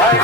ভাই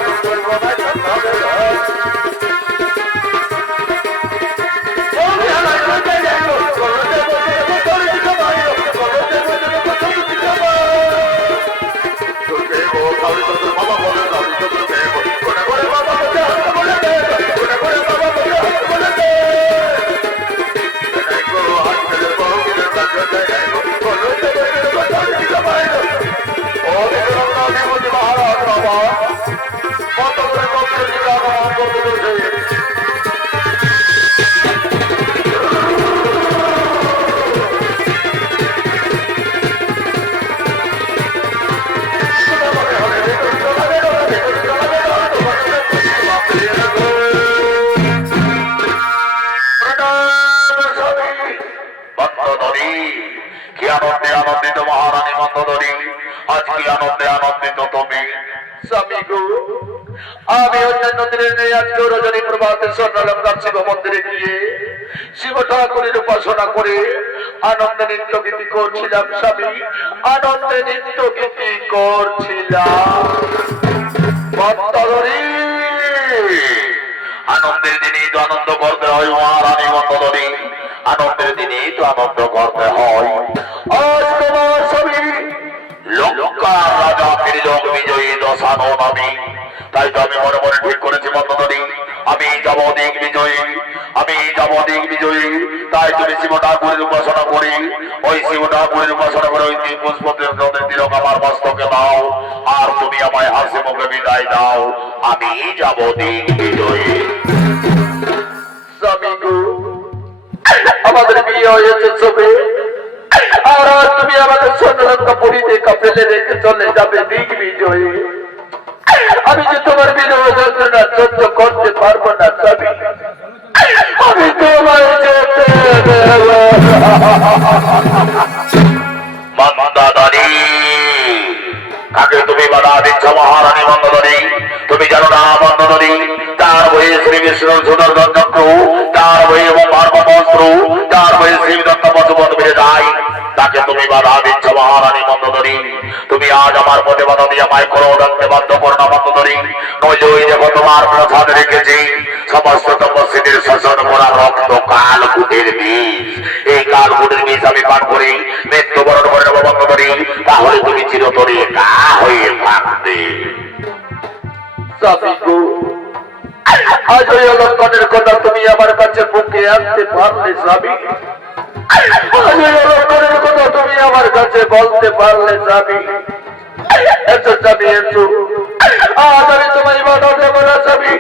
স্বামী গো, আমি অন্যান্য দিনের নেই আজকে রজনী প্রভাতে স্বর্ণলঙ্কার শিব মন্দিরে গিয়ে শিব ঠাকুরের উপাসনা করে আনন্দে নৃত্য গীতি করছিলাম। স্বামী, আনন্দে নৃত্য গীতি করছিলাম। আনন্দের দিনে তো আনন্দ করতে হয় মহারানী মন্ডলী, আনন্দের দিনে তো আনন্দ করতে হয়। আজ তোমার স্বামী লঙ্কার রাজা ত্রিলোক বিজয়ী দশানো নামী, তাই তো আমি মনে মনে ঠিক করেছি মন্ডলী, আমি যাব দিক বিজয়ী, আমি যাব দিক বিজয়ী। তাই তুমি শিব ঠাকুরের উপাসনা করি, ওই শিব ঠাকুরের উপাসনা করে ওই তিন পুষ্পের তিলক আমার মস্তকে দাও, আর তুমি আমায় হাসি মুখে বিদায় দাও। আমি যাব দিক বিজয়ী। স্বামী গো, আমাদের বিয়ে হয়েছে সবে, আর আজ তুমি আমাদের স্বর্ণলঙ্কা পুরীতে ফেলে রেখে চলে যাবে দিক বিজয়ী। আমি যে তোমার বিরহ যন্ত্রণা সহ্য করতে পারবো না স্বামী, আমি তোমায় যেতে দেব। মন্দাদরী, কাকে তুমি বাধা দিচ্ছ মহারানী মন্দাদরী? তুমি জানো না মন্দাদরী, তার বই শ্রী বিষ্ণুর সুদর্শন চক্র, তার বই এবং ব্রহ্মাস্ত্র, তার বই শ্রীদত্ত পশুপথ বেড়ে যায়, তাকে তুমি বাধা দিচ্ছ মহারানী মন্দাদরী। তুমি আজ আমার মধ্যে বাধা দিয়ে আমায় করো ডাকতে বাধ্য করো না মন্দাদরী, নইলে ওই দেখো তোমার প্রসাদ রেখেছি সমস্ত তপস্বীদের শাসন করা রক্ত কালকুটের বীজ। এই কালকুটের বীজ আমি পান করি মৃত্যুবরণ করে নেবো মন্দাদরী, তাহলে তুমি চিরতরে একা হয়ে থাকবে। স্বামী গো, আজ ওই অলঙ্কনের কথা তুমি আমার কাছে বুকে আনতে পারলে স্বামী, আজ ওই অলঙ্কনের কথা তুমি আমার কাছে বলতে পারলে স্বামী। এসো স্বামী এসো, আজ আমি তোমায় বাধা দেবো না স্বামী।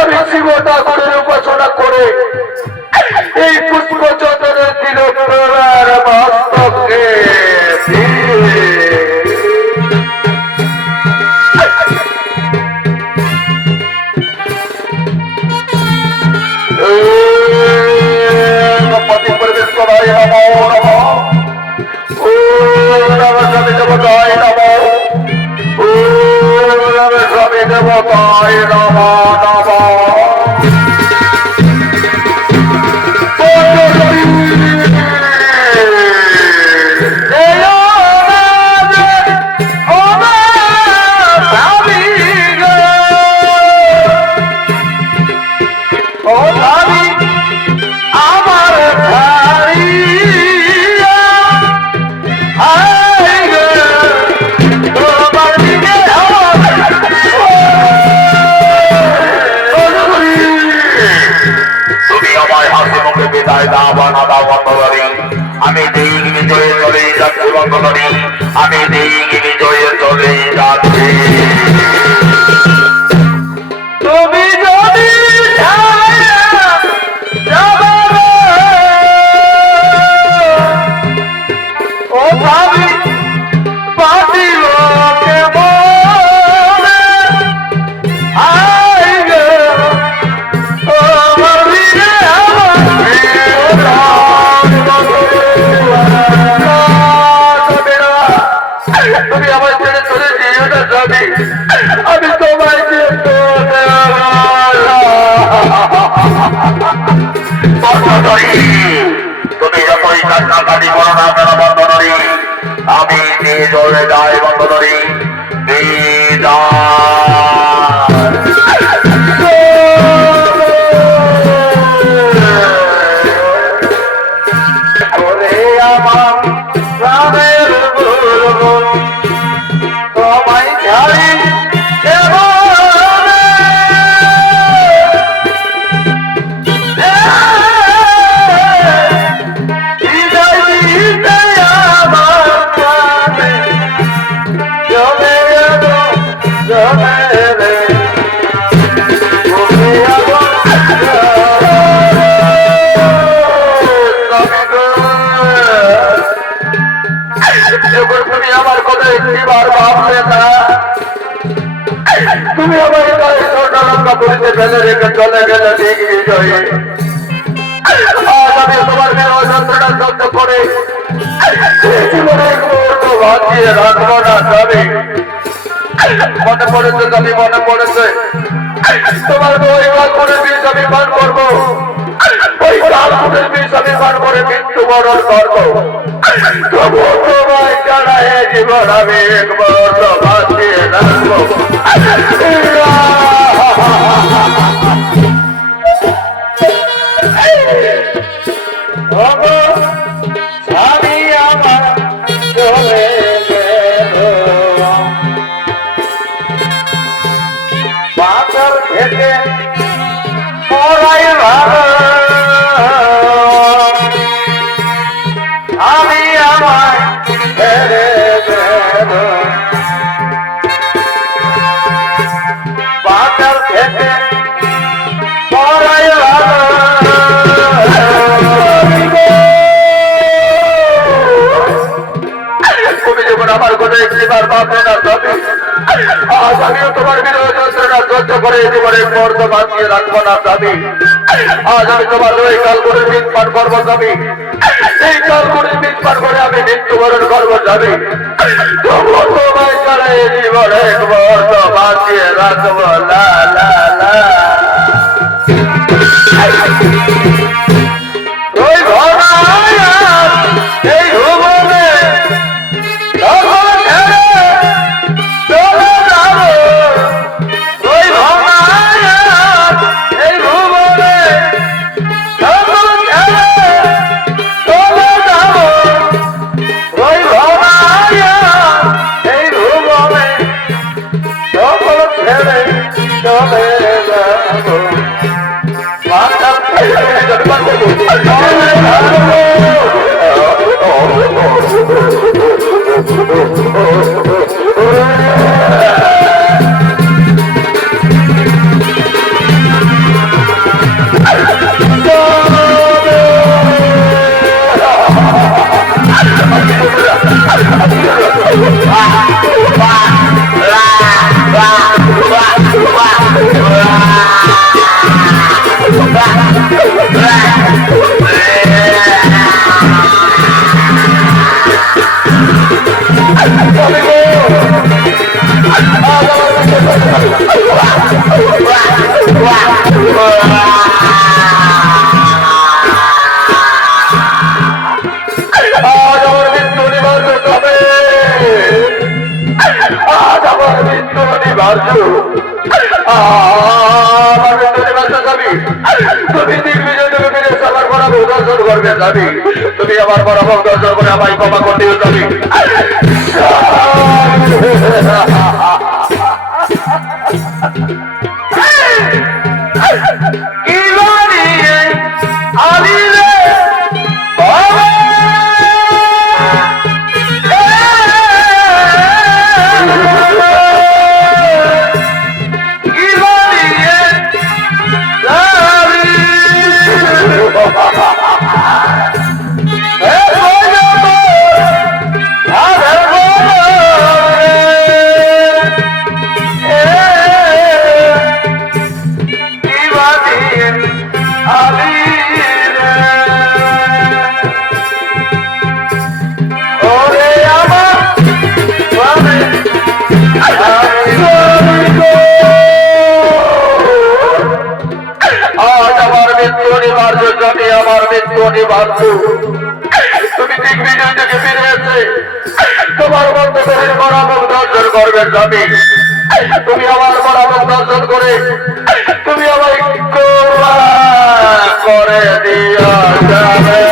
আমি শিব ঠাকুরের উপাসনা করে এই পুষ্প চন্দনের তিলক তোমার মস্তকে দিয়ে পতি প্রবেশ করাই নমো নমো, ও নম স্বামী দেবতায় নমো, ও নম স্বামী দেবতায় নমো নমো। আমি দিক বিজয়ে চলে যাচ্ছি মন্দাদরী, আমি দিক বিজয়ে চলে যাচ্ছি। তুমি যদি ও ভাবি পাতিল তুমি আমার ছেড়ে চলে যেও না স্বামী, আমি তোমায় তুমি যতই কান্নাকাটি করো না কেন মন্দাদরী, আমি নিয়ে চলে যাই মন্দাদরী, আমার প্রাণের তোমায় ছাড়ি তুমি আমার কথা একটিবার ভাবলে না, তুমি আমার স্বর্ণলঙ্কা পুরীতে ফেলে রেখে চলে গেলে দিক বিজয়ী। আজ আমি তোমার মেয়ে যন্ত্রণা সহ্য করে জীবনে এক মুহূর্ত ভাবিয়ে রাখবো না স্বামী। মনে পড়েছে স্বামী, মনে পড়েছে তোমার ওই কালকুনের বিষ আমি পান করবো, ওই কালকুনের বিষ আমি পান করে মৃত্যু বরণ করবো। তবু তোমায় ছাড়া এ জীবন আমি একবার বাঁচিয়ে রাখবো। স্বামী আমার চলে গেল পাথর থেকে পড়াই ভালো, আমি আমার ছেড়ে গেল পাথর থেকে পড়াই ভালো। তুমি যখন আমার কোনো একটিবার ভাববে না তবে আজ আমিও তোমার বিরহ যন্ত্রণা সহ্য করে জীবনের মর্দ বাঁচিয়ে রাখবো না স্বামী। আজ আমি তোমার ওই কালকুনের বীজ পান করবো স্বামী, এই কালকুনের বীজ পান করে আমি মৃত্যুবরণ করবো স্বামী। তবু তোমায় ছাড়া এই জীবনের মর্দ বাঁচিয়ে রাখবো না। লা লা ওই ঘনায় এই ভুবনে তখন ছেড়ে চলে যাবো, ওই ঘনায় এই ভুবনে তখন ছেড়ে চলে যাবো, ওই ঘনায় এই ভুবনে তখন ছেড়ে চলে যাবো। মাথা তুমি আমার বরাবর দর্শন করে আমায় ক্ষমা করতে যাবি। তুমি দিগ্বিজয় থেকে ফিরে এসে তোমার মধ্যে বরাবর দর্শন করবে স্বামী। তুমি আমার বরাবর দর্শন করে তুমি আমায় করে দিয়া যাবে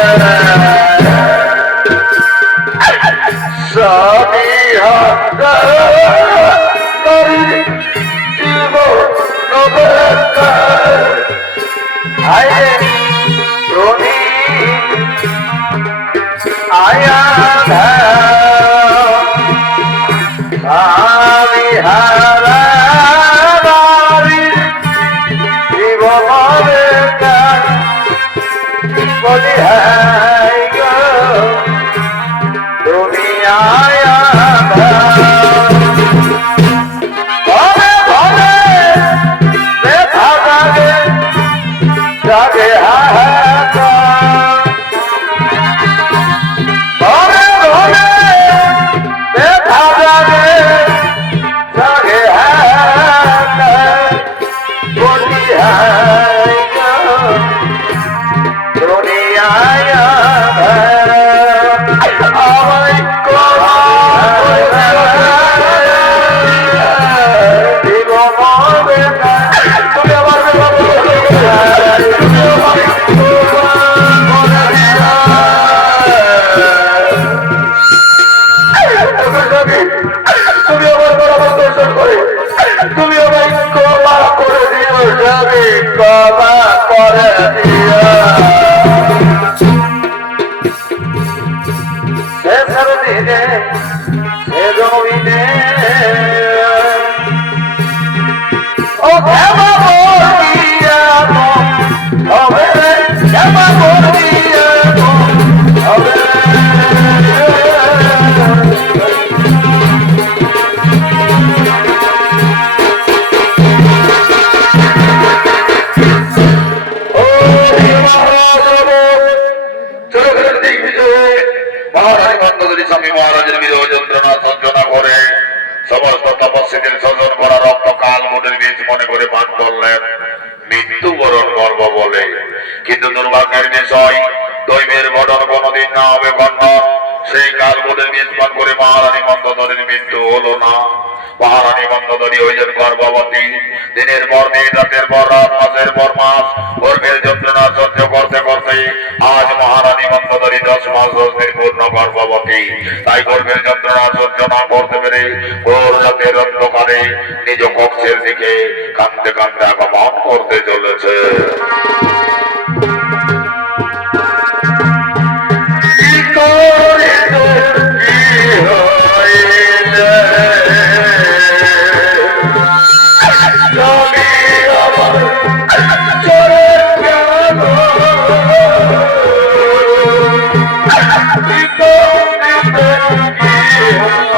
স্বামী। আয়া আমি হারাবারি জীবনে বলি হাই গো তুমি আয়া ও শ্যামা মোর বিয়া হবে রে, শ্যামা মোর বিয়া হবে রে। স্বামী মহারাজের বিরহ যন্ত্রণা সঞ্চনা করে সমস্ত তপস্বীদের স্বজন করা রক্ত কাল মুটের বীজ মনে করে পান করলেন, মৃত্যুবরণ করব বলে। কিন্তু দুর্ভাগ্যের বিষয়, দৈবের গঠন কোনদিন না হবে খণ্ডন। সেই কাল মুটের বীজ পান করে মহারানী মন্দোদরীর মৃত্যু হলো না। মহারানী মন্দোদরী হইলেন গর্ভবতী। দিনের পর দিন, রাতের পর রাত, মাসের পর মাস গর্ভের যন্ত্রণা সহ্য করতে করতে আজ মহারানী মন্দোদরী 10 মাস 10 দিন পূর্ণ গর্ভবতী। তাই গর্ভের যন্ত্রণা সহ্য না করতে পেরে ভোর রাতের অন্ধকারে নিজ কক্ষের দিকে কাঁদতে কাঁদতে আগমন করতে চলেছে। কি করিত কি হইলে স্বামী আমার চলে গেল, কি করিত কি হইলে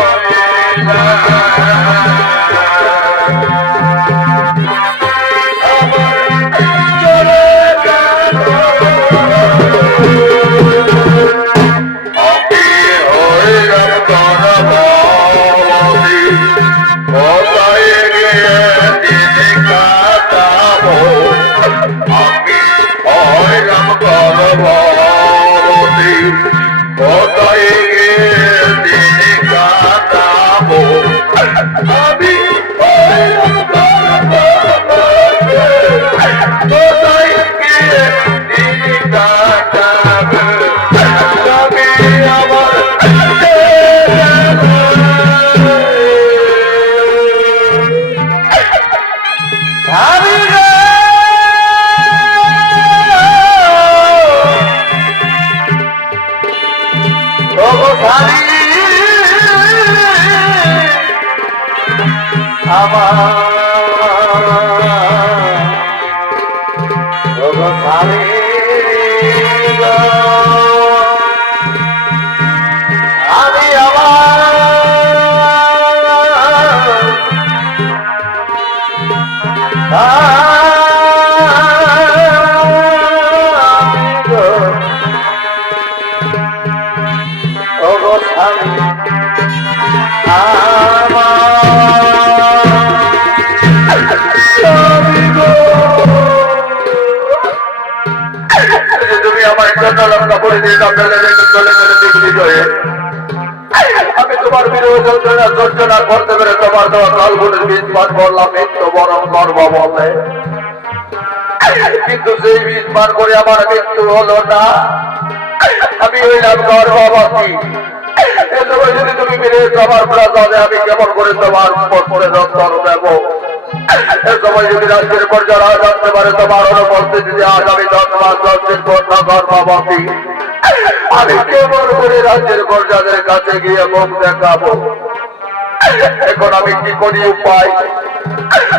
আমি তোমার বিরোধ যন্ত্রণা সর্জনা করতে পেরে তোমার দেওয়া কালগুলির বীজ পান করলাম, মৃত্যু বরণ করব বলে। কিন্তু সেই বীজ পান করে আমার মৃত্যু হলো না, আমি হইলাম গর্ভবতী। এসবে যদি তুমি ফিরে আমার প্রাসাদে, আমি কেমন করে তোমার পরে যন্ত্র দেব? এ সময় যদি রাজ্যের পর্যায়ে জানতে পারে তোমার অনুপস্থিতি, আজ আমি 10 মাস 10 দিন কন্যা গর্ভবতী, আমি কেমন করে রাজ্যের পর্যাদের কাছে গিয়ে মুখ দেখাবো? এখন আমি কি করি উপায়?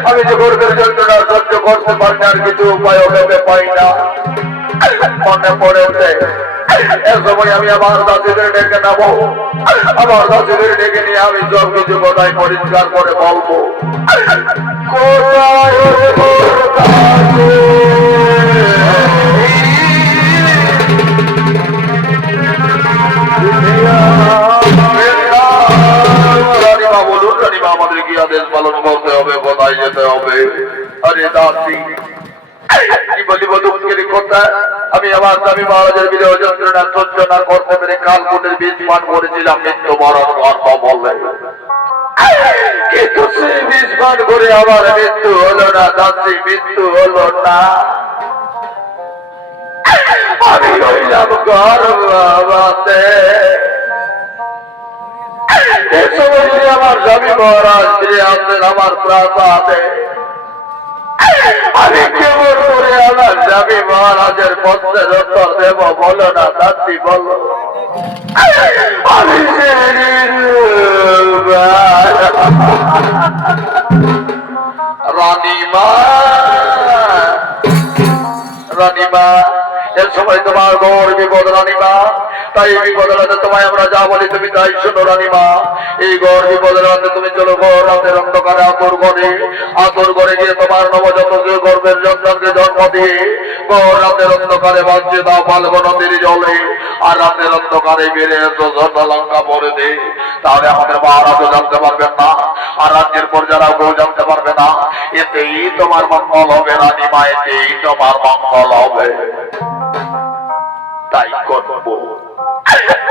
আমি যে গর্ভের যন্ত্রণা সহ্য করতে পারি না, আর কিছু উপায় ভেবে পাই না। মনে পড়েছে এ সময় আমি আমার দাসীদের ডেকে নেবো, আমার দাসীদের ডেকে নিয়ে আমি সব কিছু কোথায় পরিষ্কার করে বলবো। কোথায় রানীমা বলুন, রানীমা আমাদের কি আদেশ পালন করতে হবে, কোথায় যেতে হবে? আরে দাসী কি বলিব দুঃখের কথা, আমি আমার স্বামী মহারাজের বিরহ যন্ত্রণা সহ্য না করতে পেরে কালকুটের বীজ পান করেছিলাম, মৃত্যু বরণ করব বলে। কিন্তু সেই বীজ পান করে আমার মৃত্যু হলো না দাসী, মৃত্যু হলো না। আমি হইলাম গর্ভবতী। এই সময় যদি আমার স্বামী মহারাজ ফিরে আসলেন আমার প্রাসাদে, আমি কেমন করে আমার স্বামী মহারাজের পত্রের উত্তর দেব বলো না দাসী, বলো। আমি রানীমা রানীমা, রানীমা, এর সময় তোমার ঘোর বিপদ রানীমা। তাই এই বিপদের রাতে তোমায় আমরা যা বলি তুমি তাই শোনো রানীমা। এই ঘোর বিপদের রাতে তুমি চলো ঘোর রাতের অন্ধকারে আতর ঘরে গিয়ে তোমার নবজাতক গর্ভের সন্তানকে জন্ম দিয়ে ঘোর রাতের অন্ধকারে বাঁচিয়ে দাও ফাল্গুন নদীর জলে। আর রাতের অন্ধকারে বেড়ে এসো ঝর্ণা লঙ্কা পরে দে, তাহলে আমাদের মহারাজও জানতে পারবেন না, আর রাজ্যের প্রজারাও কেউ জানতে পারবে না। এতেই তোমার মঙ্গল হবে রানীমা, এতেই তোমার মঙ্গল হবে। তাই করবো,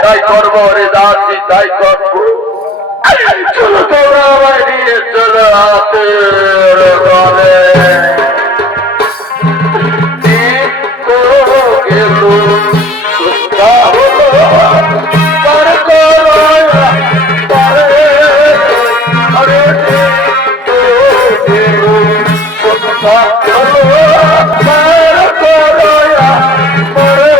তাই করবো রে দাসী, তাই করবো। চলো তোমরা আমায় নিয়ে চলো হাতের ঘরে। ঠিক করো গেলু, সুস্থা হলো, পার করো পারে। আরে ঠিক করো গেলু, সুস্থা হলো, পার করো পারে।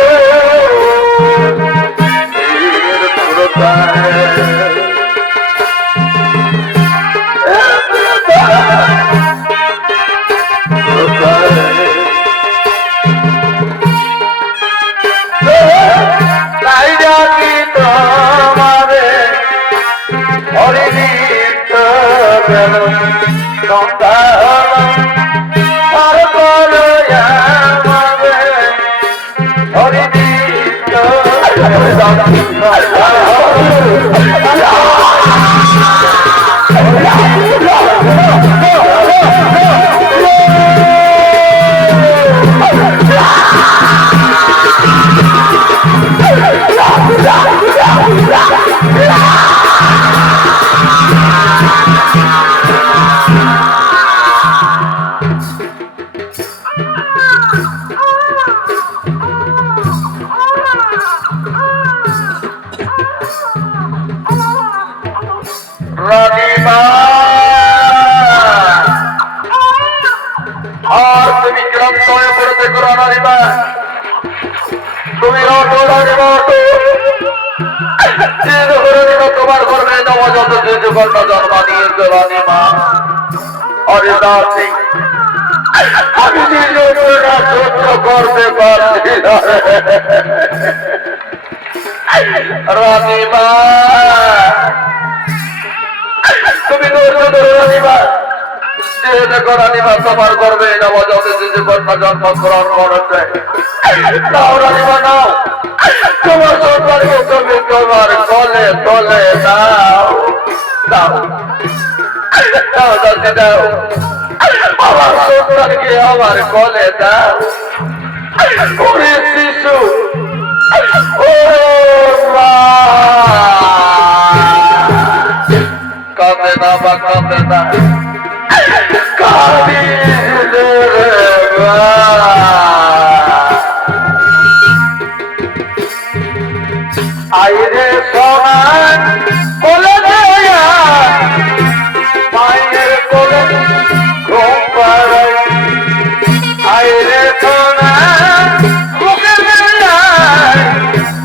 রানীমা, আর তুমি ক্লান্ত হয়ে পড়েছে করো রানীমা, তুমি অটো রানীমা, অটো। তোমার ঘরে নবজাত শিশু কন্যা জন্ম নিয়েছে রানীমা। আরে দাসী, আমি নিজেরা সহ্য করতে পারছি না রানীমা। তুমি ধৈর্য ধরো রানীমা, যে দেখো রানীমা তোমার গর্ভে নবজাত শিশু কন্যা জন্মগ্রহণ করেছে। নাও রানীমা, নাও তোমার সন্তানকে তুমি তোমার কোলে তোলে দাও, দাও দাও দাসী, দাও আমার সন্তানকে আমার কোলে দাও। ওরে শিশু, ও মা, কাঁদে না বা কাঁদে না, কাঁদিলে রে মা। আইরে সোনা কোলে দেয়া, মায়ের কোলে ঘুম পাড়াই। আইরে সোনা বুকে দেয়া,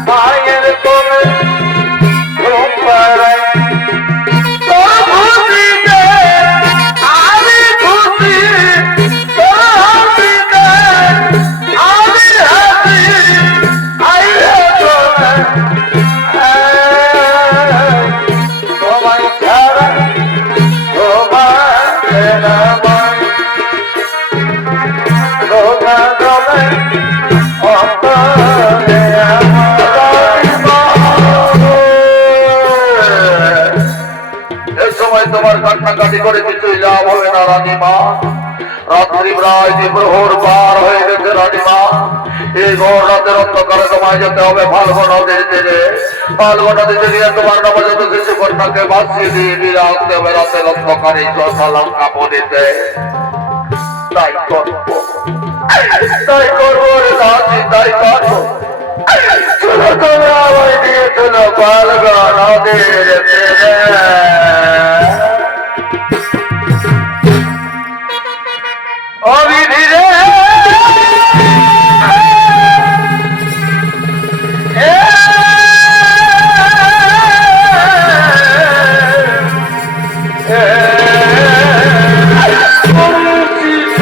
মায়ের কোলে ঘুম পাড়াই। তোর খুশিতে আমি খুশি, তোর হাসিতে আমি হাসি। আইরে সোনা, তোমায় ছাড়া তোমায় নামাই লোনা দলে অন্তরে এ সময় তোমার কান্নাকাটি করে কিছুই লাভ হবে না রানীমা। রাত্রি প্রায় প্রহর পার হয়ে গেছে রানীমা। এই ঘোর রাতের অন্ধকারে তোমায় যেতে হবে ফাল্গুন নদীর তীরে। ফাল্গুন নদীতে গিয়ে তোমার নবজাত শিশু কন্যাকে ভাসিয়ে দিয়ে ফিরে আসতে হবে রাতের অন্ধকারে ঝর্ণা লঙ্কা পড়িতে। তাই করবো, তাই করবো রে দাসী, তাই করবো। চলো তোমরা আমায় নিয়ে চলো ফাল্গুন নদীর তীরে। অবিধিরে শিশু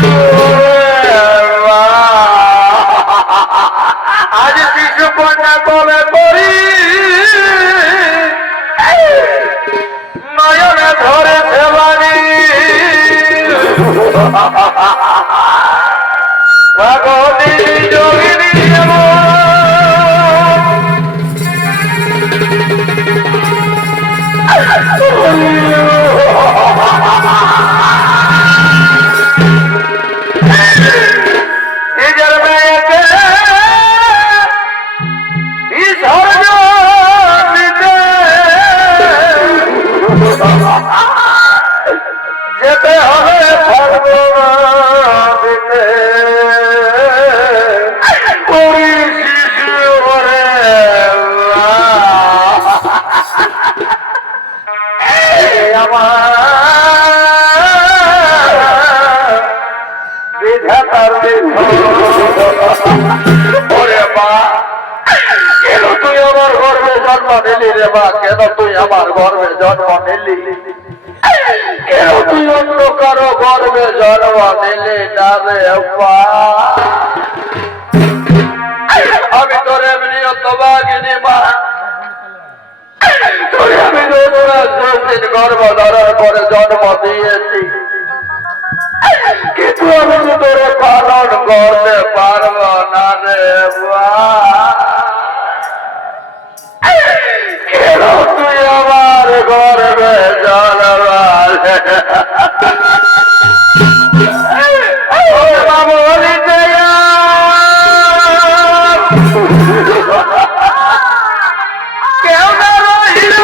ভগবতী যোগিনী নিজের মেয়েকে বিসর্জন দিতে যেতে হবে দিতে ওই শিশু ওরে আমার বিধাতার ওরে মা কেন তুই আমার গর্বে জন্ম নিলি রে মা কেন তুই আমার গর্বে জন্ম নিলি কেন তুই অন্য কারো গর্বে জন্ম নিলি না রে মা আমি তোর এমনি তোমাগিনি মা তোর আমি দিন গর্ভ ধারণ করে জন্ম দিয়েছি কিন্তু আমি তো তোর পালন করতে পারবো না রে মা কেন তুই আমার গর্বে জন্মালে কেউ না রহিল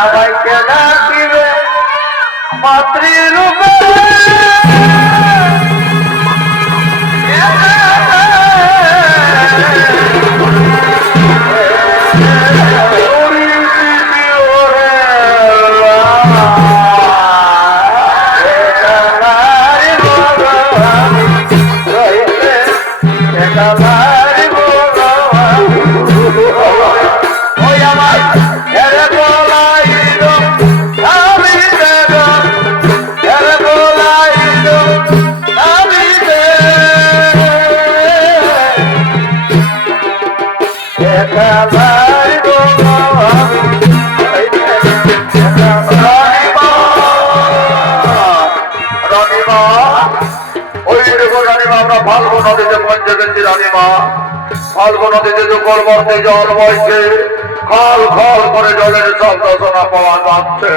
আমাকে ডাকিবে মাতৃরূপে ফাল্গু নদীতে পৌঁছে গেছি রানীমা ফাল্গু নদীতে যুগল মর্তে জল বইছে খল খল করে জলের শব্দ শোনা পাওয়া যাচ্ছে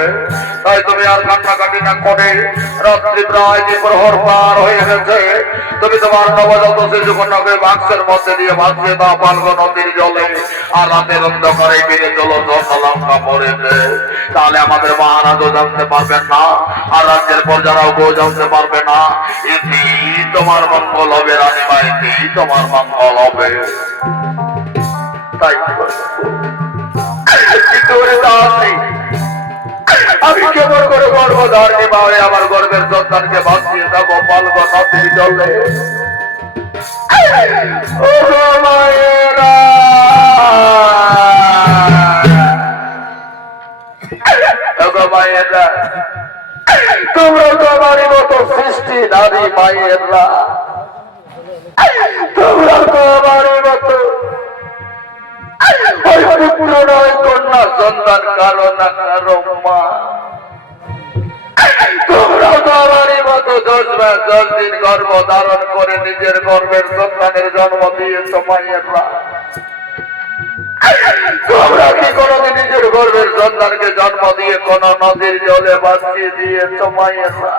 তাই তুমি আর কান্নাকাটি না করে রাত্রি প্রায় প্রহর পার হয়ে গেছে তুমি তোমার নবজাত শিশু কন্যাকে বাক্সের মধ্যে দিয়ে ভাসিয়ে দাও ফাল্গু নদীর জলে আর রাতের অন্ধকারে ফিরে চলো লঙ্কা পড়েছে তাহলে আমাদের মহারাজও জানতে পারবেন না আর রাজ্যের প্রজারাও কেউ জানতে পারবে না এটি তোমার মঙ্গল হবে রানীমা এটি তোমার মঙ্গল হবে তাই আমি কেমন করে গর্ভধারণী মা হয়ে আমার গর্ভের সন্তানকে ভাসিয়ে দেবো ফাল্গু নদীর জলে ও মায়েরা মায়েরা তোমরা তো আমারই মতো সৃষ্টি নারী মায়েরা তোমরা তো আমারই মতো পুরোনো কন্যা সন্তান কারো না কারো মা তোমরাও তো আমারই মতো 10 মাস 10 দিন গর্ভ ধারণ করে নিজের গর্ভের সন্তানের জন্ম দিয়েছ মায়েরা তোমরা কি কোনোদিন নিজের গর্ভের সন্তানকে জন্ম দিয়ে কোন নদীর জলে ভাসিয়ে দিয়েছ মায়েরা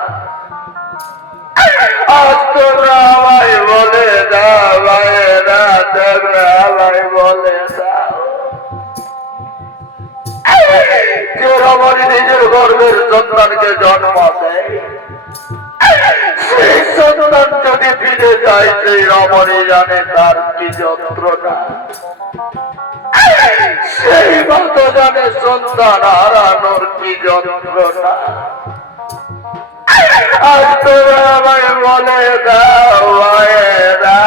আজ তোমরা আমায় বলে দাও মায়েরা তোমরা আমায় বলে দাও যে রমণী নিজের গর্ভের সন্তানকে জন্ম দেয় সেই সন্তান যদি ফিরে যায় সেই রমণী জানে তার কি যন্ত্রণা সেই মতো জানে সন্তান হারানোর কি যন্ত্রণা আজ তোমরা আমায় বলে দাও মায়েরা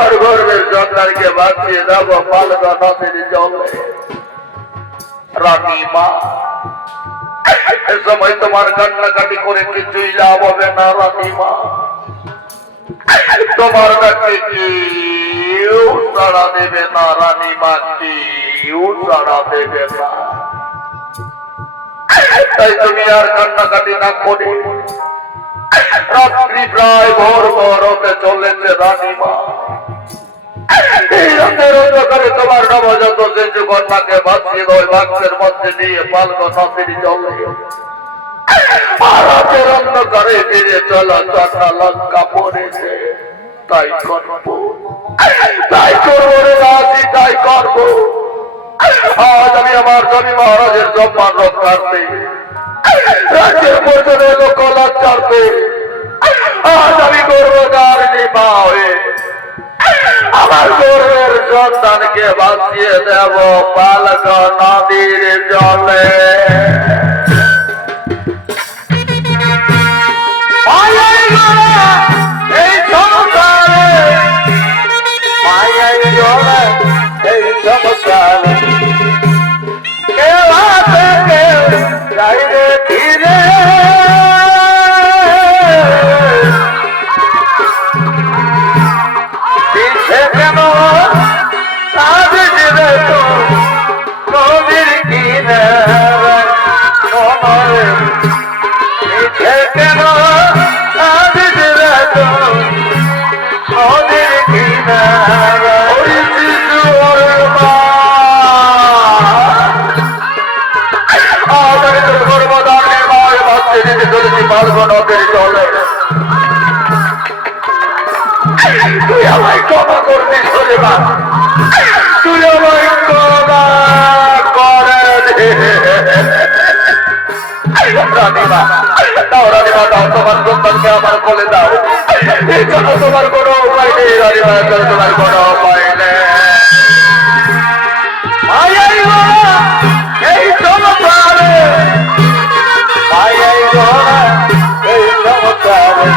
আমার গর্বের সন্তানকে বাঁচিয়ে দেবো পালগা নদীর জলে। রানীমা, এ সময় তোমার কান্নাকাটি করে কিছুই লাভ হবে না রানীমা। তোমার কাছে কেউ সাড়া দেবে না রানীমা, কেউ সাড়া দেবে না। তাই তুমি আর কান্নাকাটি না করে রাত্রি প্রায় ভোর ভোর হতে চলেছে রানীমা। এই রাতের অন্ধকারে তোমার নবজাত শিশু কন্যাকে বাঁচিয়ে দেয় বাক্সের মধ্যে দিয়ে পালগা নদীর জলে। আর রাতের অন্ধকারে ফিরে চলা চাটা লঙ্কা পড়েছে। তাই করবো, তাই করবো রে রাজি, তাই করবো। আজ আমি আমার স্বামী মহারাজের সম্মান রক্ষার্থে রাজ্যের প্রয়োজনে কলা চাড়তে আজ আমি করবো গাড়ি মা হয়ে আমার গর্বের সন্তানকে বাঁচিয়ে দেব পালগা নদীর জলে। এই সংসারে মায়াই জলে, এই সংসারে কেউ আছে কেউ যাইবে ফিরে। পিছে কেন কাঁদে দিবে তো নদীর কিনারে, পিছে কেন কাঁদে দিবে তো নদীর কিনারে। ওই শিশু ওর মা আজ আমি তোর গর্ভধারণের মায়ের বাচ্চা দিতে চলেছি পালগা নদীর জলে। তুই আমায় ক্ষমা করবি শরীমা, তুই আমায় ক্ষমা করে দে। রানীমা দাও, রানীমা দাও, তোমার সন্তানকে আমার কোলে দাও। এই জন্য তোমার কোনো উপায় নেই রানীমা, তোমার কোনো উপায় নেই। মায়াই গোড়া এই সংসারে, মায়াই গোড়া এই সংসারে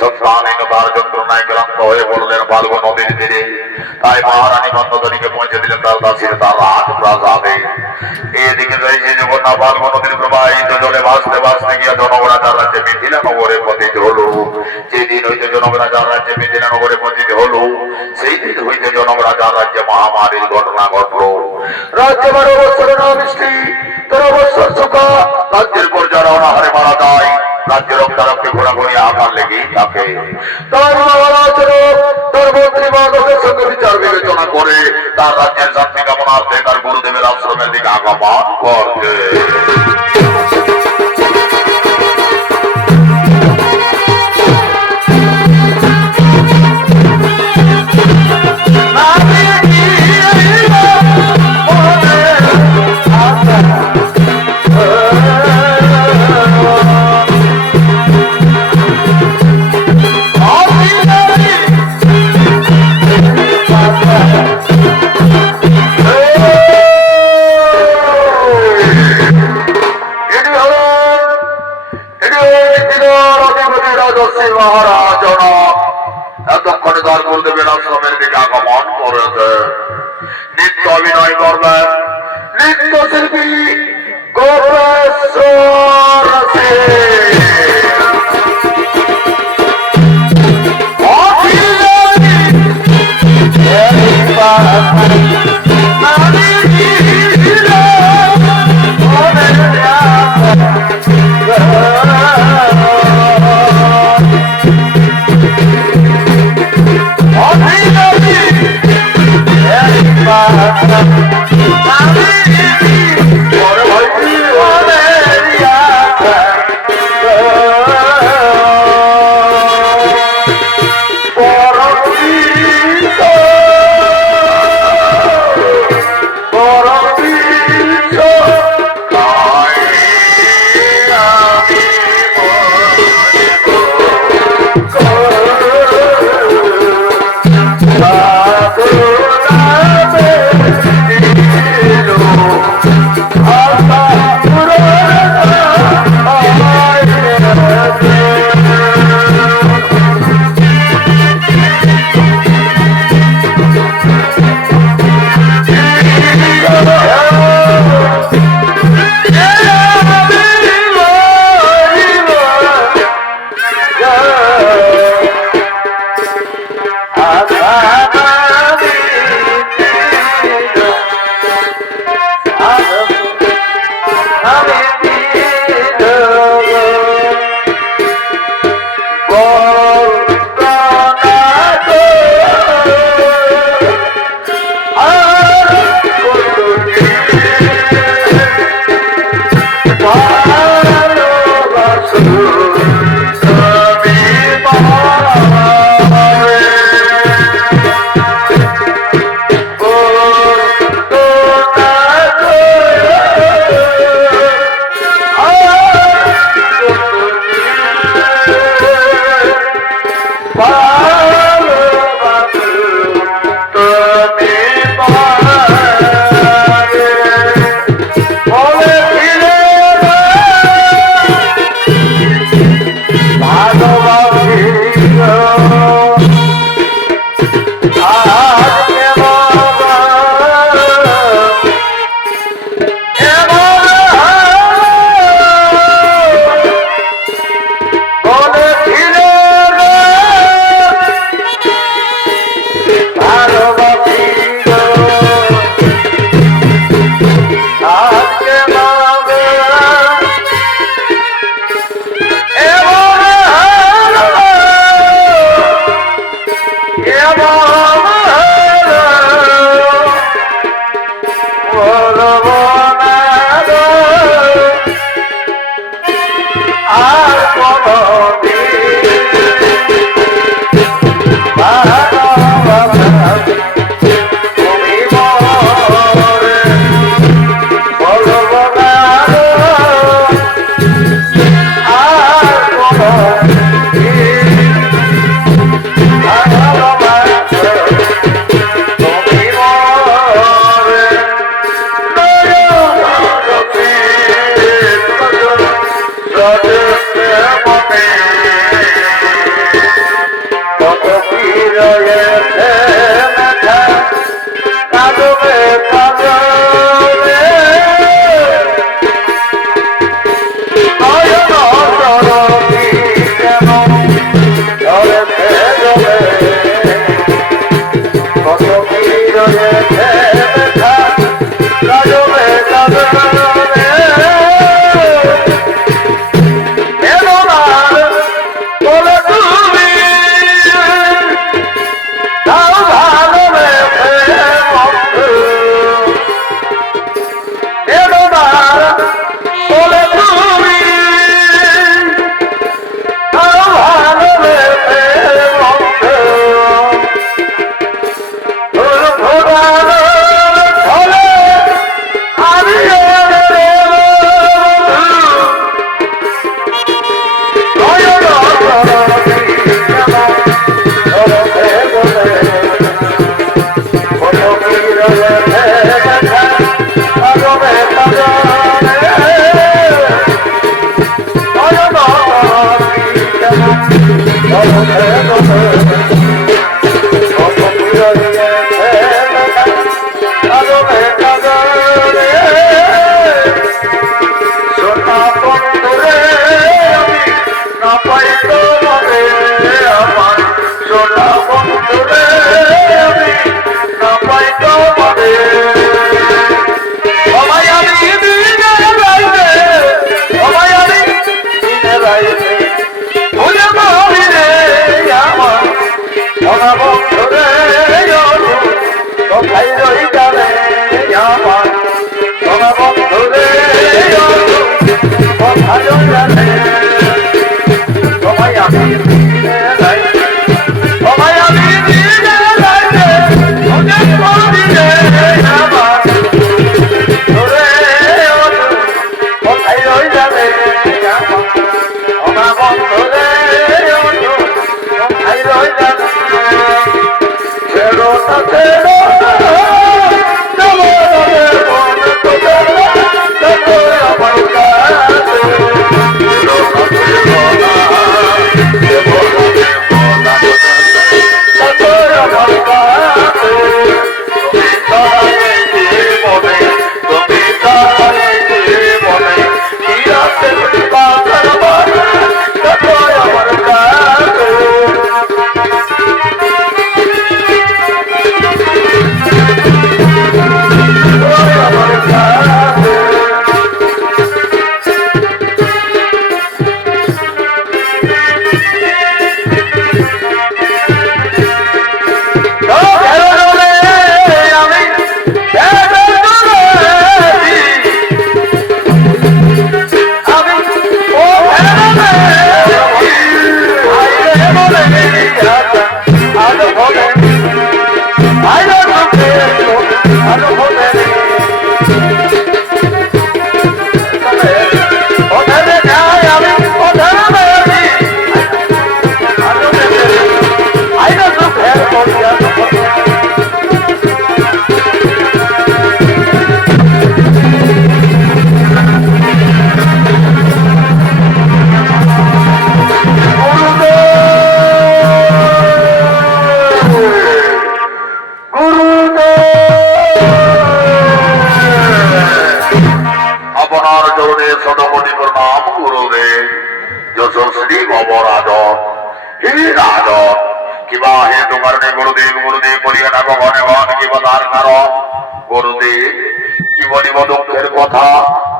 সন্তানহীনতার যন্ত্রণায় ক্লান্ত হয়ে পড়লেন ফাল্গুন নদীর তীরে। তাই মহারানী মন্দোদরীকে পৌঁছে দিলেন তার দাসীর তার রাজপ্রাসাদে। এদিকে রয়েছে যখন যমুনা ফাল্গুন নদীর প্রবাহিত জলে ভাসতে ভাসতে গিয়া জনগরাজার রাজ্যে মিথিলা নগরে পতিত হলো। যেদিন হইতে জনগরাজার রাজ্যে মিথিলা নগরে পতিত হলো, সেই দিন হইতে জনগরাজার রাজ্যে মহামারীর ঘটনা ঘটলো। রাজ্যে 12 বছর না বৃষ্টি, 13 বছর শুকা, রাজ্যের পর্যায়ে অনাহারে মারা যায়। রাজ্যের রক্তারক্তে ঘোরাঘুরি আকার লেগেই থাকে। তাই মহারাজ তার মন্ত্রী মাধবের সঙ্গে বিচার বিবেচনা করে তার রাজ্যের শান্তি কামনার্থে তার গুরুদেবের আশ্রমের দিকে আগমন করছে। মহারাজ এতক্ষণে তার গুরুদেবের আশ্রমের দিকে আগমন করেছে। নৃত্য অভিনয় করবেন নৃত্য শিল্পী গোপেশ্বর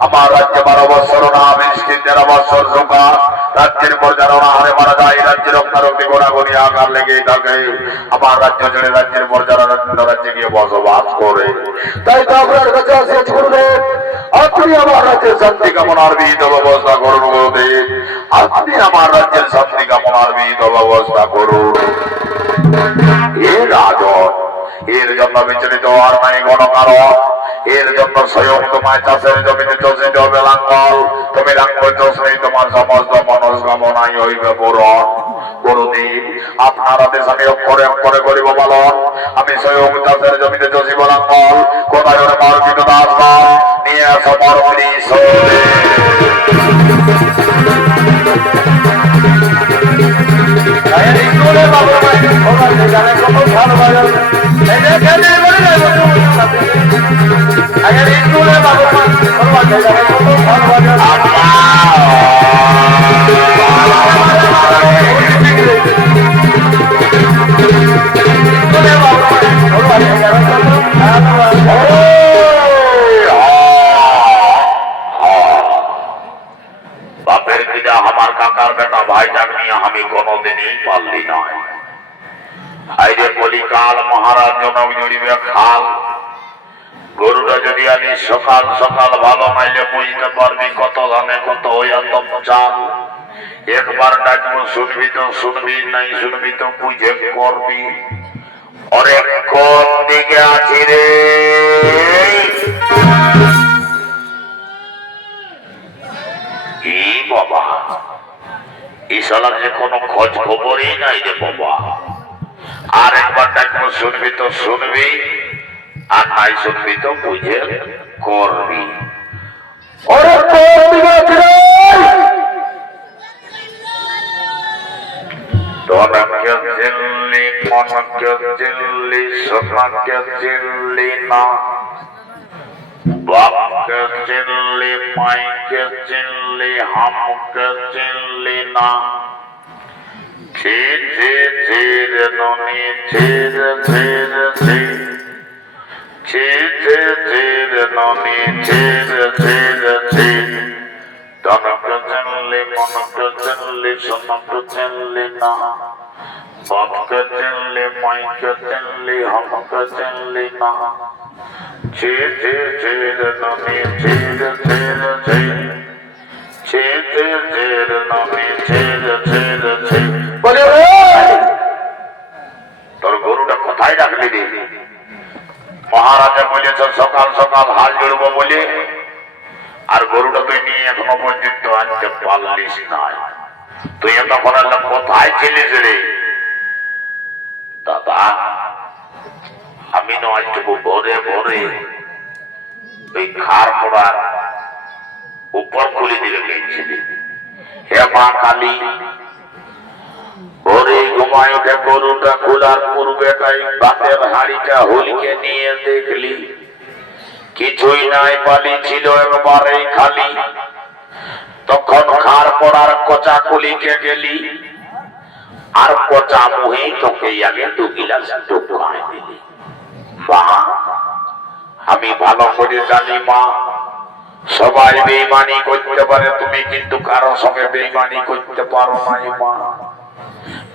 আমার রাজ্যে 12 বছর না বৃষ্টি 13 বছর ঝোঁকা রাজ্যের পর্যালোচনা হারে মারা যায় রাজ্যের রক্ষারক্ষী গোড়াগড়ি আকার লেগেই থাকে আমার রাজ্য ছেড়ে রাজ্যের পর্যালোচনা রাজ্যে গিয়ে বসবাস করে তাই তো আপনার কাছে আসিয়াছি গুরুদেব আপনি আমার রাজ্যের শান্তি কামনার বিহিত ব্যবস্থা করুন গুরুদেব আপনি আমার রাজ্যের শান্তি কামনার বিহিত ব্যবস্থা করুন এ রাজন এর জন্য বিচলিত হওয়ার নাই কোনো কারণ এর জন্য স্বয়ং তোমার চাষের জমিতে চষিত হবে লাঙ্গল তুমি লাঙ্গল চষলেই তোমার সমস্ত মনস্কামনাই হইবে পূরণ গুরুদেব আপনার আদেশ আমি অক্ষরে অক্ষরে করিব পালন আমি স্বয়ং চাষের জমিতে চষিব লাঙ্গল কোথায় ওরে মার্জিত দাস নিয়ে আসো মর বাপের দিদা আমার কাকার বেটা ভাইজান নিয়ে আমি কোনোদিনই পারলি নয় আইরে কলিকাল মহারাজ জনক জড়িবে খাল গরুটা যদি আনি সকাল সকাল ভালো নাইলে বুঝতে পারবি কত ধানে কত হইয়া তম চাল একবার ডাকবো শুনবি তো শুনবি নাই শুনবি তো বুঝে করবি অনেক কোন দিকে আছি রে এই বাবা এই শালার যে কোনো খোঁজ খবরই নাই রে বাবা আর একবার ডাকবো শুনবি তো শুনবি আর নাই শুনবি তো বুঝে করবি আমাকে চিনলি সোনাকে চিনলি না বাপকে চিনলি মাইকে চিনলি হামকে চিনলি না ছি ছি ছি রে ননি ছি রে ছি রে ছি ছি ছি ছি রে ননি ছি রে ছি রে ছি তনকে চিনলি মনকে চিনলি সোনাকে চিনলি না বাপকে চিনলি মাইকে চিনলি হামকে চিনলি না ছি ছি ছি রে ননি ছি রে ছি রে ছি ছি ছি ছি রে ননি ছি রে ছি রে ছি বলে তোর গরুটা কোথায় রাখলি রে মহারাজা বলেছ সকাল সকাল হাল জুড়বো বলে আর গরুটা তুই নিয়ে এখনো পর্যন্ত আনতে পারলিস না তুই তখন কোথায় ছিলিস রে দাদা আমি নয়টুকু ভোরে ভোরে ওই খার পড়ার উপর খুলে দিলে গেছিলি হে মা কালী ওরে ঘুমায় উঠে গরুটা খোলার পূর্বেটাই ভাতের হাড়িটা হুলকে নিয়ে দেখলি কিছুই নাই পালি ছিল একবারেই খালি তখন খার পড়ার কোচা কুলিকে গেলি আর কোচা মুহে তোকে আগে 2 গিলাস ঢুকায় দিলি মা আমি ভালো করে জানি মা সবাই বেঈমানি করতে পারে তুমি কিন্তু কারো সঙ্গে বেঈমানি করতে পারো না মা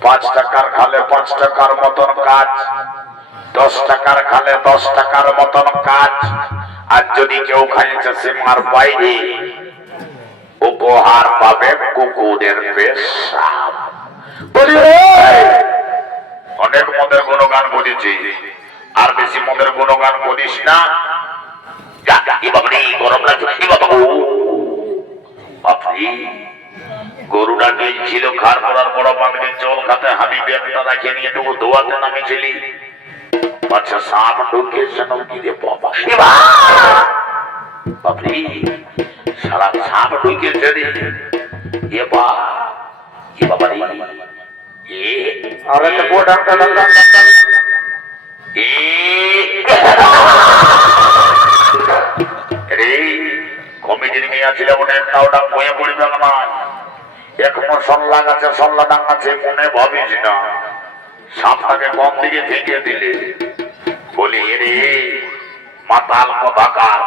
5 টাকার খালে 5 টাকার মতন কাজ 10 টাকার খালে 10 টাকার মতন কাজ আর যদি কেউ খাইছে সীমার বাইরে উপহার পাবে কুকুরের পেশাব বলি অনেক মদের গুণগান করেছি আর বেশি মদের গুণগান করিস না গরম লাগছে গরুটা ছিল খার করার বড় পাখি জল খাতে হাবি ব্যাগটা রাখে নিয়ে টুকু ধোয়াতে নামেছিলি আচ্ছা সাপ ঢুকিয়েছে নৌকি রে বাবা বাপরি সারা সাপ ঢুকিয়েছে রে এ বাবা রে আরে তো বড় ডাক্তার কমিটির মেয়ে ছিল ওটা একটা ওটা বয়ে পড়বে না এখনো সল্লা গাছে সল্লা ডাঙাছে মনে ভাবিস না সাপটাকে কম দিকে ফেঁকে দিলে বলি রে মাতাল কথাকার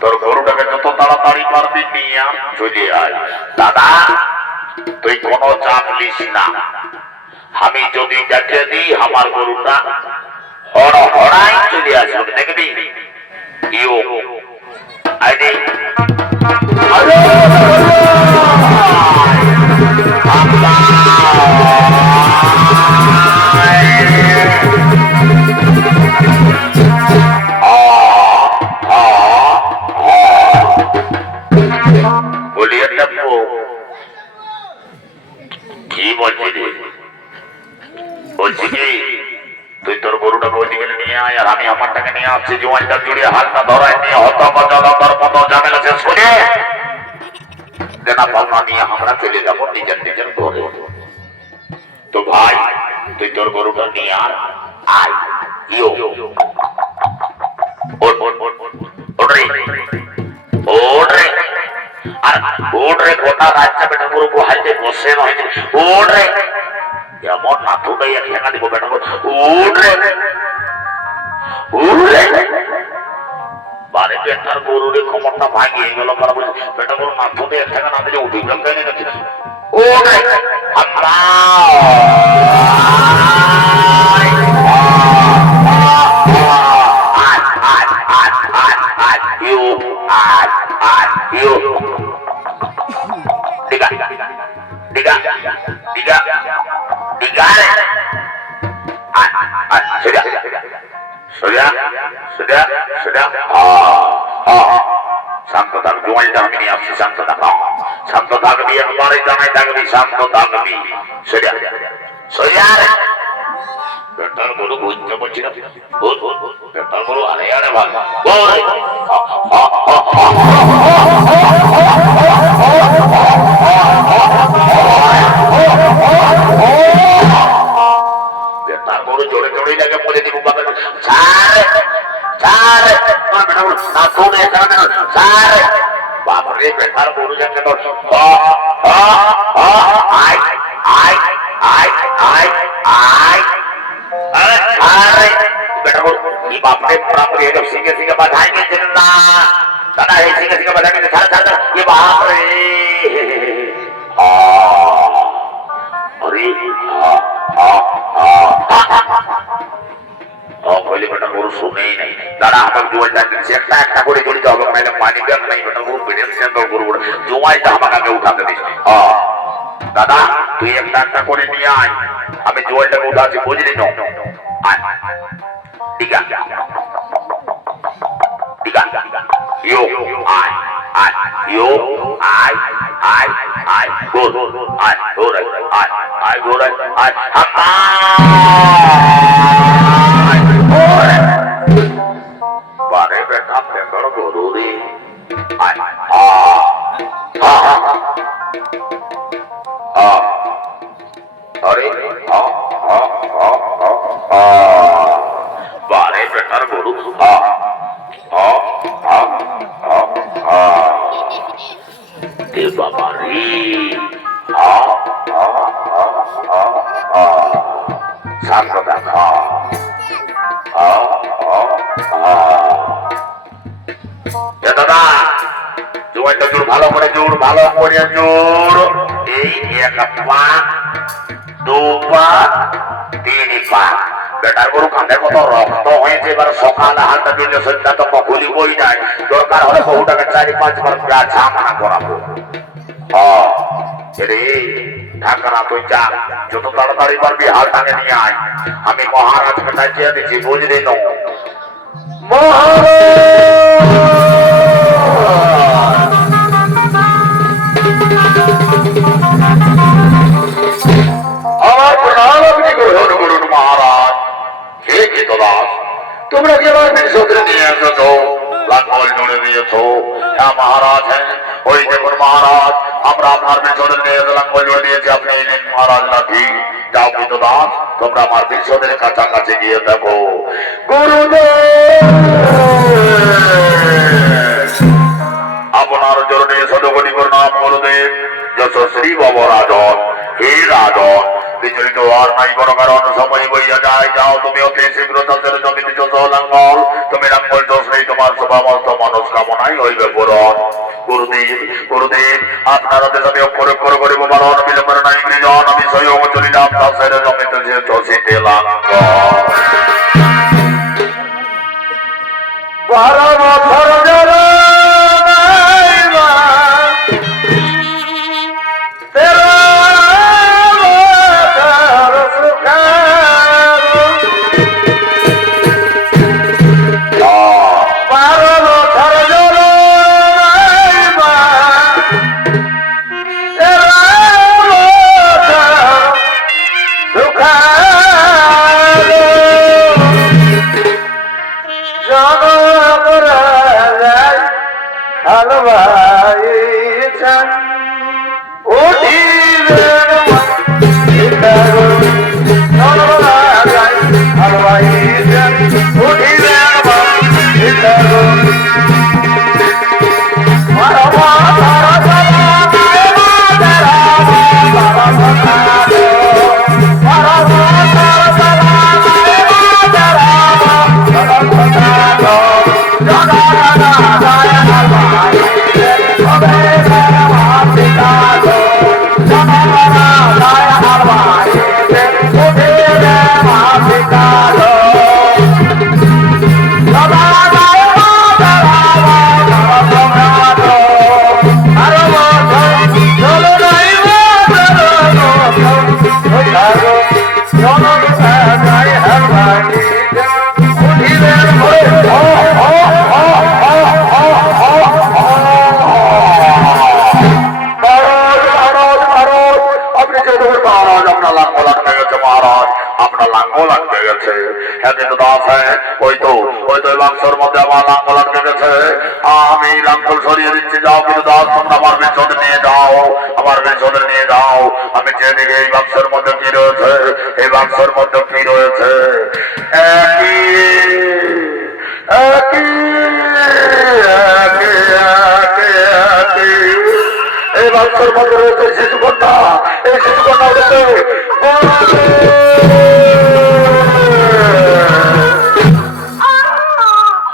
তোর গরুটাকে যত তাড়াতাড়ি পারবি নিয়ে চলে আয় দাদা তুই কোনো চাপ লিস না আমি যদি ডেকে দিই আমার গরুটা হড়াই চলে আসবে দেখবি ইউ আইডি বলিয়ে দেখবো কি বলছি রে বলছি কি তুই তোর গরুটাকে ওইদিকে নিয়ে আয় আর আমি আমারটাকে নিয়ে আসছি জোয়ানটা জুড়ে হালটা ধরায় নিয়ে হতার মতো ঝামেলা শেষ করে দেনা পাওনা নিয়ে আমরা চলে যাবো নিজের নিজের ঘরে তো ভাই তুই তোর গরুটা নিয়ে আয় ইয়ো আর ওরে গোটা রাজ্যে বেটা গরু হাইতে বসে রয়েছে ওরে এমন না তোটাই এক ঠেকা দিব বেটা ওরে ওরে বারে বেটার গরুরে খবরটা ভাঙিয়ে গেল পারা বলে বেটা গরু না তোতে এক ঠেকা না দিলে উঠে গেল নাকি ওরে আমরা শান্ত থাকবি জোয়াইটা আমি নিয়ে আসছি শান্ত থাকলাম শান্ত থাকবি একবারে জানাই থাকবি শান্ত থাকবি সোজা সোজা বেটার গরু বুঝতে পারছি না বেটার গরু আরে আরে ভাগ বেটার গরু বাপরে বেকার গরু যাচ্ছে তো আয় আয় আয় আয় আয় আরে বেটা গরু কি বাপরে বাপরে এটা সিঙ্গে সিঙ্গে বাধাই গেছেন না দাদা এই সিঙ্গে সিঙ্গে বাধাই গেছে ছাড়া ছাড়া কি বাপরে अरे पहले बेटा गरु सुने ही नहीं दादा हम जुआई से एक করে জড়িত হবে নাইলে পানি ব্যাগ নাই বেটা গরু বেরিয়ে সেন্টার গরু জুয়াইটা আমাকে আগে উঠাতে দিস দাদা তুই একটা করে নিয়ে আয় আমি জুয়াইটাকে উঠাচ্ছি বুঝলি না ঠিক আছে ঠিক আছে ইয়ো আয় আয় ইয়ো আয় আয় আয় go আয় go right আয় আয় go right আয় বারে বেটা বেকার গরু রে আয় আরে বারে বেটার গরু এ বাবা রে শান্ত দেখা দাদা জোয়াইটা জোর ভালো করে জোর ভালো করে জোর এই এক পা দু পা তিন পা বেটার গরু কাঁধের মতো রক্ত হয়েছে এবার সকালে হালটা দিলে সন্ধ্যা তো খুলি বই যায় দরকার হলে বহুটাকে 4-5 বার ছামানা করাবো রে ঢাকা তুই যা যত তাড়াতাড়ি পারবি হালটাকে নিয়ে আয় আমি মহারাজকে ডাকিয়ে দিচ্ছি বুঝলি না আমার প্রণাম আপনি গ্রহণ করুন মহারাজ হে কৃতদাস তোমরা কি আমার বিশ্বকে নিয়ে এসেছো লাঙ্গল জুড়ে দিয়েছো হ্যাঁ মহারাজ হ্যাঁ ওই দেখুন মহারাজ আমরা আপনার বিশ্বদের নিয়ে লাঙ্গল জুড়ে দিয়েছি আপনি এলেন মহারাজ নাকি যাও কৃতদাস তোমরা আমার বিশ্বদের কাছাকাছি গিয়ে দেখো গুরুদেব আপনার চরণে সদগণী প্রণাম গুরুদেব যশস্বী বাব রাজন হে রাজন বিচলিত আর নাই কোনো কারণ সময় বইয়া যায় যাও তুমি অতি শীঘ্র তাদের জমিতে যত লাঙ্গল তুমি লাঙ্গল দোষেই তোমার সবামস্ত মনস্কামনাই হইবে পূরণ গুরুদেব গুরুদেব আপনারা দেশে অক্ষরে অক্ষর করিব পালন বিলম্বর নাই গৃজন আমি স্বয়ং চলিলাম তাদের জমিতে যে চষিতে লাঙ্গল 12 বছর ধরে আমি লাঙ্গল সরিয়ে দিচ্ছি যাও কিন্তু দাস তোমরা আমার পেছনে নিয়ে যাও আমার পেছনে নিয়ে যাও আমি যেদিকে এই বাক্সের মধ্যে কি রয়েছে এই বাক্সের মধ্যে কি রয়েছে একই বাক্সর মধ্যে রয়েছে শিশুকন্যা। এই শিশুকন্যা হচ্ছে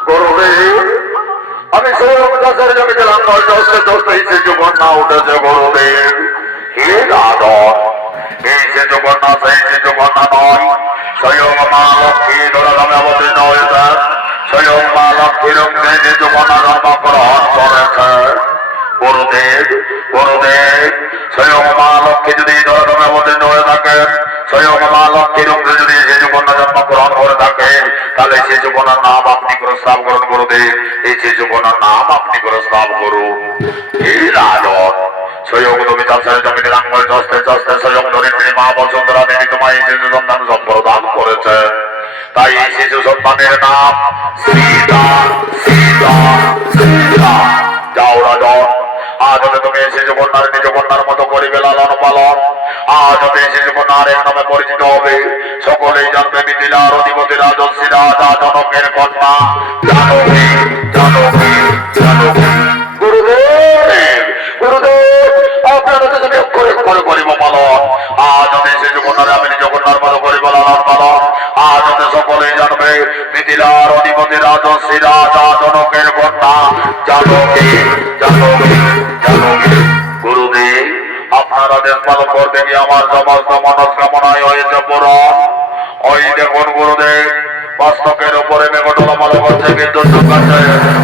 গুরুদেব। আমি সৌরভ দাসের জমিতে লাঙ্গল চলতে চলতে এই শিশুকন্যা উঠেছে গুরুদেব। হে দাদন, এই শিশুকন্যা সেই শিশুকন্যা নয়, স্বয়ং মা লক্ষ্মী দোলাগামে অবতীর্ণ হয়েছে। স্বয়ং মা লক্ষ্মীর অঙ্গে শিশুকন্যা জন্মগ্রহণ করেছে। গুরুদেব, গুরুদেব, স্বয়ং মা লক্ষ্মী যদি দোলাগামে অবতীর্ণ হয়ে থাকেন, স্বয়ং মা লক্ষ্মীর অঙ্গে যদি শিশুকন্যা জন্মগ্রহণ করে থাকে, তাহলে শিশুকন্যার নাম আপনি প্রস্তাব করুন গুরুদেব। এই শিশুকন্যার নাম আপনি প্রস্তাব করুন। এই রাজন, স্বয়ং তুমি চাষের জমিতে লাঙ্গল চষতে চষতে স্বয়ং ধরিত্রী মা বসুন্ধরা দেবী তোমায় এই শিশু সন্তান সম্প্রদান করেছে। তাই এই শিশু সন্তানের নাম সীতা। সীতা, সীতা। যাও রাজন, আজ হতে তুমি এই শিশু কন্যার নিজ কন্যার মতো করিবে লালন পালন। আজ হতে এই শিশু কন্যার এক নামে পরিচিত হবে। সকলেই জানবে মিথিলার অধিপতি রাজর্ষি রাজা জনকের কন্যা জানকী। জানকী, জানকী। গুরুদেব, গুরুদেব, আপনার কাছে আমি অক্ষরে অক্ষরে করিব পালন। আজ হতে শিশু কন্যারে আমি নিজ কন্যার মতো করিব লালন পালন। আজ হতে সকলেই জানবে মিথিলার অধিপতি রাজর্ষি রাজা জনকের কন্যা জানকী। জানকী, জানকী। গুরুদেব, আপনার আদেশ পালন করতে গিয়ে আমার সমস্ত মনস্কামনায় হয়েছে পূরণ। ওই দেখুন গুরুদেব, মস্তকের উপরে মেঘটলমল করছে, বিদ্যুৎ চমকাচ্ছে।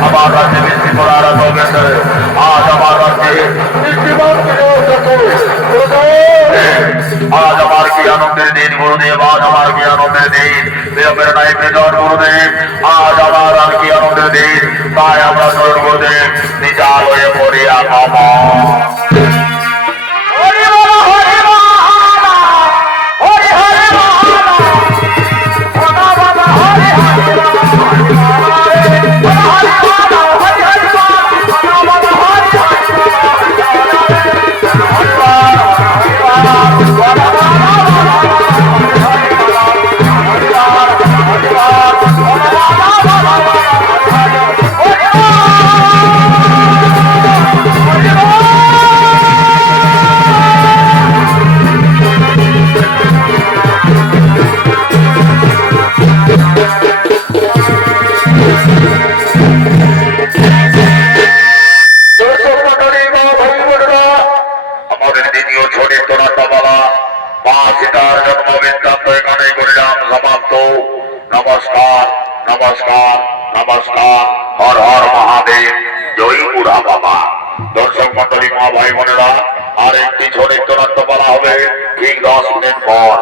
আমার রাজ্যে বৃষ্টি পড়া আরম্ভ হয়েছে। আজ আমার রাজ্যে বৃষ্টিপাত ফিরে এসেছে। গুরুদেব, আজ আমার কি আনন্দের দিন গুরুদেব, আজ আমার কি আনন্দের দিন। বিরোধের নাই বিজয় গুরুদেব, আজ আমার আর কি আনন্দের দিন। তাই আমরা চলুন গুরুদেব, নিজাল হয়ে পড়িয়া ক্ষমা। আমাদের দ্বিতীয় ছোটের তোরাটা মা সীতার জন্ম বৃত্তান্ত এখানে করিলাম সমাপ্ত। নমস্কার, নমস্কার, নমস্কার। হর হর মহাদেব, জয় বুড়া বাবা। দর্শক মন্ডলী, মা ভাই বোনেরা, আর একটি ছোটের তোরাট্য বলা হবে ঠিক 10 মিনিট পর।